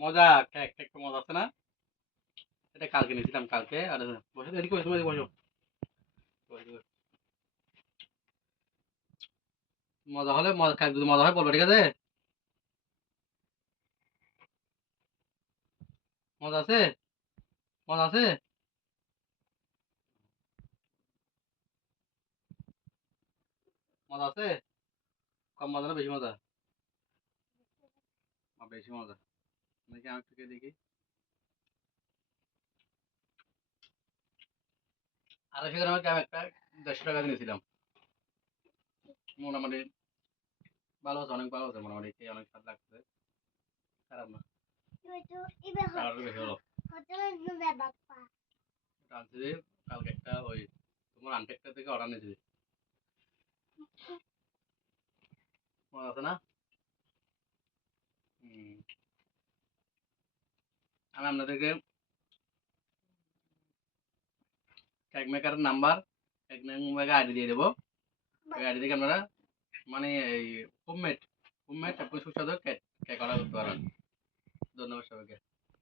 মজা cake cake মজা আছে না? এটা কালকে নিয়েছিলাম, কালকে। আর, বসে, এদিকে বসো বসো বসো। মজা হলে মজা কেক যদি মজা হয় বলব, ঠিক আছে? মজা আছে? মজা আছে? মজা আছে? কম মজা না বেশি মজা? বেশি মজা। দেখি আমি থেকে দেখি। আড়াইশো গ্রামের কেক একটা দেড়শো টাকা দিয়েছিলাম মোটামুটি ভালো আছে অনেক ভালো আছে মোটামুটি, খেয়ে অনেক স্বাদ লাগছে। খারাপ না। কালকে একটা ওই তোমার আনটেকটা থেকে অর্ডার নিয়েছি। মনে আছে না? আপনাদেরকে ট্যাগ মেকারের নাম্বার ট্যাগ মেকার আইডি দিয়ে দেবো। ওই আইডি থেকে আপনারা মানে এই হোমমেড হোমমেড আপনি সুস্বাদু কেক অর্ডার করতে পারেন ধন্যবাদ সবাইকে।